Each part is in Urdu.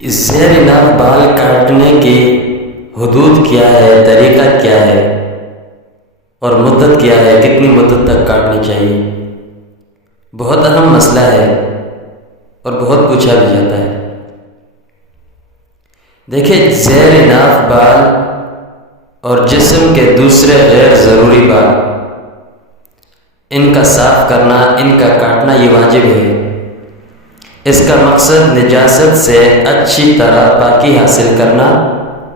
اس زیر ناف بال کاٹنے کی حدود کیا ہے، طریقہ کیا ہے اور مدت کیا ہے، کتنی مدت تک کاٹنی چاہیے؟ بہت اہم مسئلہ ہے اور بہت پوچھا بھی جاتا ہے۔ دیکھیں، زیر ناف بال اور جسم کے دوسرے غیر ضروری بال، ان کا صاف کرنا، ان کا کاٹنا یہ واجب ہے۔ اس کا مقصد نجاست سے اچھی طرح پاکی حاصل کرنا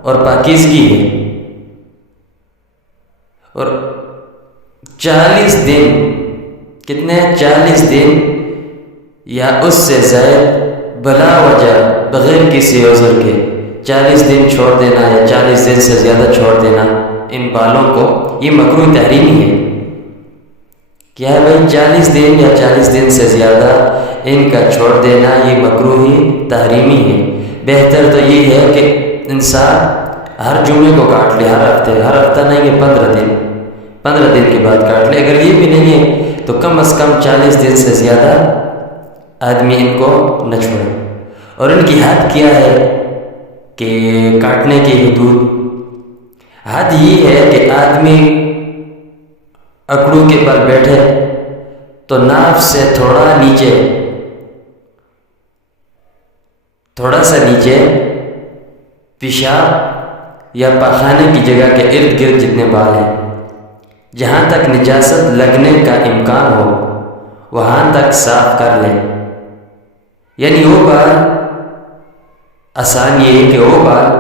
اور پاکیزگی ہے۔ اور 40 دن، کتنے 40 دن یا اس سے زائد بلا وجہ بغیر کسی عذر کے 40 دن چھوڑ دینا یا 40 دن سے زیادہ چھوڑ دینا ان بالوں کو، یہ مکروہ تحریمی ہے۔ کیا ہے بھائی؟ 40 دن یا 40 دن سے زیادہ ان کا چھوڑ دینا یہ مکروہ تحریمی ہے۔ بہتر تو یہ ہے کہ انسان ہر جمعے کو کاٹ لے، ہر ہفتہ نہیں کہ 15 دن کے بعد کاٹ لے۔ اگر یہ بھی نہیں ہے تو کم از کم 40 دن سے زیادہ آدمی ان کو نہ چھوڑے۔ اور ان کی حد کیا ہے کہ کاٹنے کی حدود؟ حد یہ ہے کہ آدمی اکڑو کے پر بیٹھے تو ناف سے تھوڑا سا نیچے پیشاب یا پاخانے کی جگہ کے ارد گرد جتنے بال ہیں، جہاں تک نجاست لگنے کا امکان ہو وہاں تک صاف کر لیں۔ یعنی وہ بال، آسان یہ ہے کہ وہ بال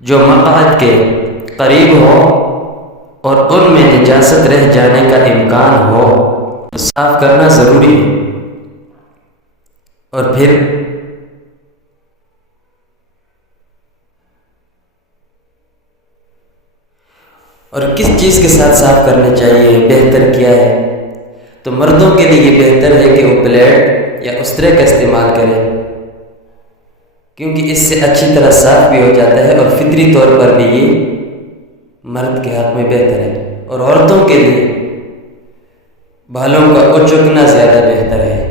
جو مقعد کے قریب ہو اور ان میں نجاست رہ جانے کا امکان ہو صاف کرنا ضروری ہے۔ اور پھر کس چیز کے ساتھ صاف کرنے چاہیے؟ بہتر کیا ہے؟ تو مردوں کے لیے یہ بہتر ہے کہ وہ بلیڈ یا استرے کا استعمال کریں، کیونکہ اس سے اچھی طرح صاف بھی ہو جاتا ہے اور فطری طور پر بھی یہ مرد کے حق میں بہتر ہے۔ اور عورتوں کے لیے بالوں کا اچکنا زیادہ بہتر ہے۔